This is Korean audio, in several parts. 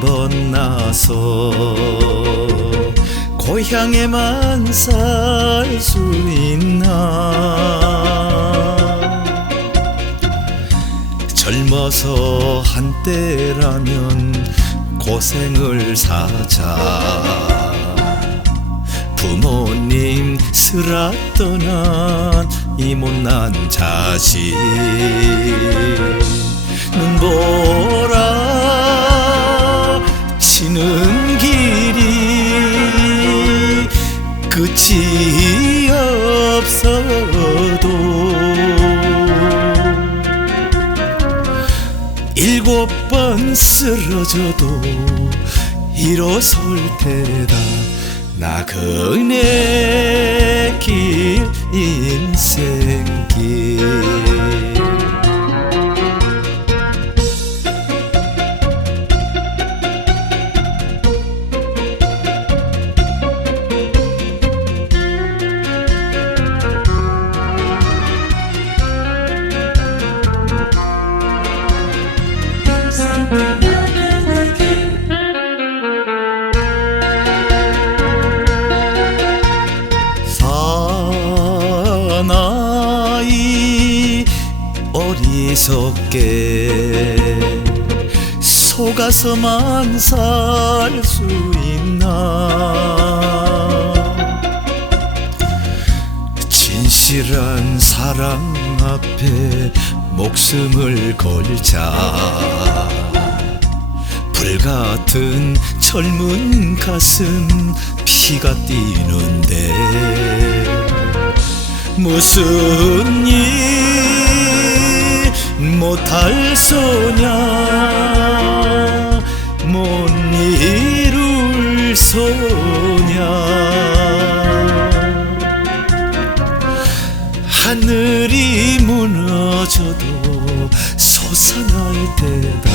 떠나서 고향에만 살 수 있나? 젊어서 한때라면 고생을 사자. 부모님 쓰라 떠난 이 못난 자식 치는 길이 끝이 없어도 일곱 번 쓰러져도 일어설 테다. 나 그네 길 인생 어리석게 속아서만 살 수 있나? 진실한 사랑 앞에 목숨을 걸자. 불같은 젊은 가슴 피가 뛰는데 무슨 일 못할 소냐 못 이룰 소냐 하늘이 무너져도 솟아날 때다.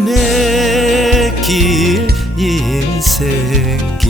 나그네 길 인생길